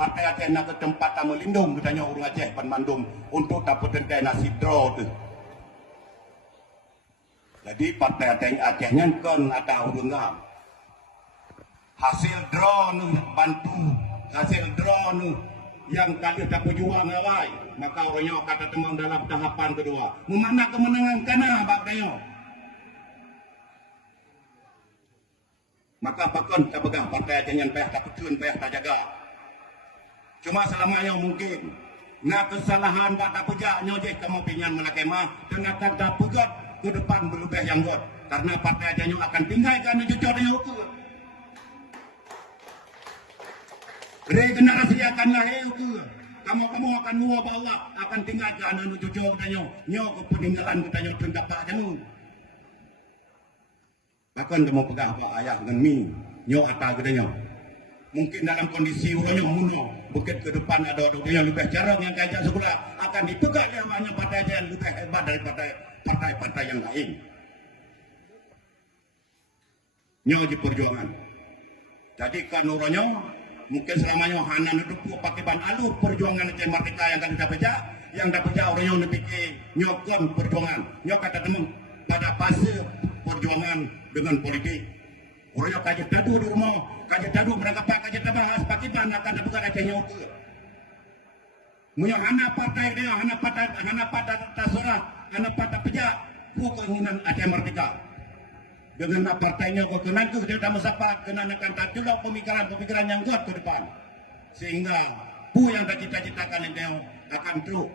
partai Aceh nak ke tempat tamu lindung katanya orang Aceh pan mandum untuk dapat tentai nasi draw tu. Jadi partai Acehnya kan ada urang hasil draw nu bantu hasil draw nu yang kali tak berjuang awai maka orangnya kata temang dalam tahapan kedua mana kemenangan kana baknya maka pakon tak pegang partai Aceh yang payah tak kecun payah tak jaga cuma selamanya mungkin nak kesalahan tak pejaknya je kamu pinyan melakemah dan akan tak pegat ke depan berlebih yang god karena partai Aceh akan tinggalkan cucurnya ukur regenerasi akan lahir ke kamu akan muak Allah akan tinggalkan anak cucu katanya nyo kepeninggalan katanya tentang tak jamu bahkan kamu pegang apa ayah dengan mi nyo ata katanya mungkin dalam kondisi orangnya muno bukit ke depan ada yang lebih jarang yang kajak sekolah akan dipegang namanya partai yang lebih hebat daripada partai-partai yang lain nyo di perjuangan jadi kan orangnya mungkin selamanya Hanan itu pakai ban alur perjuangan Aceh Merdeka yang dapat orangnya nepiki nyokon perjuangan nyok kata teman pada fase perjuangan dengan politik orangnya kajet tadu di rumah kajet tadu berangkat kajet tabahas pakai ban akan dapat Aceh nyokon munyok anak partai dia anak partai tasora anak partai pejak keinginan Aceh Merdeka dengan partainya kau kenal tu kita mesapa kena akan tak juga pemikiran yang kuat ke depan sehingga pu yang kita cita-citakan itu akan terus